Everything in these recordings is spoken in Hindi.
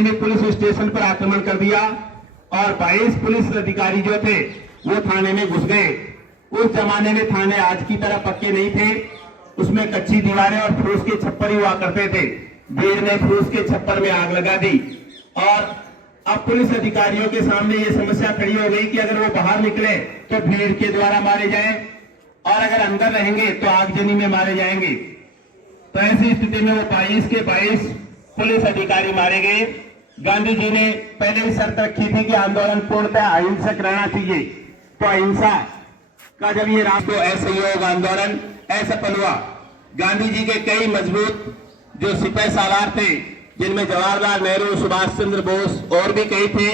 ने पुलिस स्टेशन पर आक्रमण कर दिया और 22 पुलिस अधिकारी जो थे वो थाने में घुस गए। उस जमाने में थाने आज की तरह पक्के नहीं थे, उसमें कच्ची दीवारें और फूस के छप्पर ही हुआ करते थे। भीड़ ने फूस के छप्पर में आग लगा दी और अब पुलिस अधिकारियों के सामने ये समस्या खड़ी हो गई कि अगर वो बाहर निकले तो भीड़ के द्वारा मारे जाएं और अगर अंदर रहेंगे तो आगजनी में मारे जाएंगे। तो ऐसी स्थिति में वो 22 के 22 पुलिस अधिकारी मारे गए। गांधी जी ने पहले ही शर्त रखी थी कि आंदोलन पूर्णतः अहिंसक रहना चाहिए। तो अहिंसा का जब ये राष्ट्र असहयोग आंदोलन असफल हुआ, गांधी जी के कई मजबूत जो सिपाही सालार थे, जिनमें जवाहरलाल नेहरू, सुभाष चंद्र बोस और भी कई थे,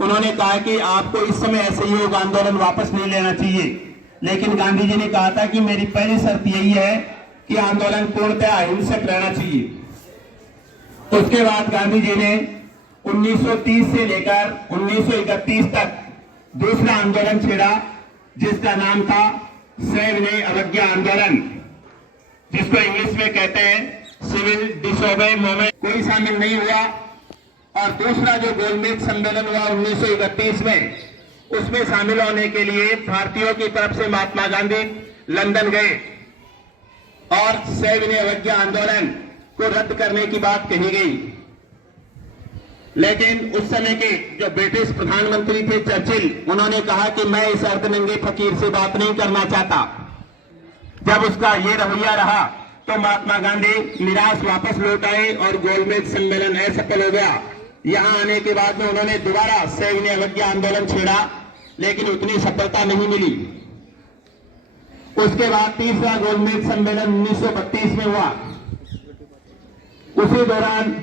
उन्होंने कहा कि आपको इस समय असहयोग आंदोलन वापस नहीं लेना चाहिए। लेकिन गांधी जी ने कहा था कि मेरी पहली शर्त यही है कि आंदोलन पूर्णतः अहिंसक रहना चाहिए। उसके बाद गांधी जी ने 1930 से लेकर 1931 तक दूसरा आंदोलन छेड़ा, जिसका नाम था सविनय अवज्ञा आंदोलन, जिसको इंग्लिश में कहते हैं सिविल डिसोबे मूवमेंट। कोई शामिल नहीं हुआ। और दूसरा जो गोलमेज सम्मेलन हुआ 1931 में, उसमें शामिल होने के लिए भारतीयों की तरफ से महात्मा गांधी लंदन गए और सविनय अवज्ञा आंदोलन को रद्द करने की बात कही गई। लेकिन उस समय के जो ब्रिटिश प्रधानमंत्री थे चर्चिल, उन्होंने कहा कि मैं इस अर्धनंगे फकीर से बात नहीं करना चाहता। जब उसका ये रवैया रहा तो महात्मा गांधी निराश वापस लौट आए और गोलमेज सम्मेलन असफल हो गया। यहां आने के बाद में उन्होंने दोबारा सविनय अवज्ञा आंदोलन छेड़ा, लेकिन उतनी सफलता नहीं मिली। उसके बाद तीसरा गोलमेज सम्मेलन 1932 में हुआ। उसी दौरान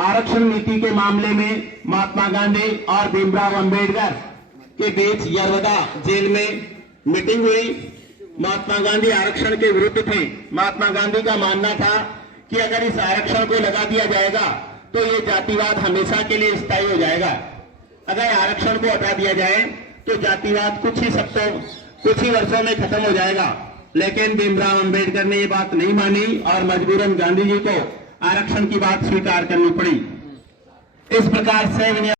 आरक्षण नीति के मामले में महात्मा गांधी और भीमराव अंबेडकर के बीच यरवदा जेल में मीटिंग हुई। महात्मा गांधी आरक्षण के विरुद्ध थे। महात्मा गांधी का मानना था कि अगर इस आरक्षण को लगा दिया जाएगा तो ये जातिवाद हमेशा के लिए स्थायी हो जाएगा। अगर आरक्षण को हटा दिया जाए तो जातिवाद कुछ ही वर्षों में खत्म हो जाएगा। लेकिन भीमराव अंबेडकर ने ये बात नहीं मानी और मजबूरन गांधी जी को आरक्षण की बात स्वीकार करनी पड़ी। इस प्रकार से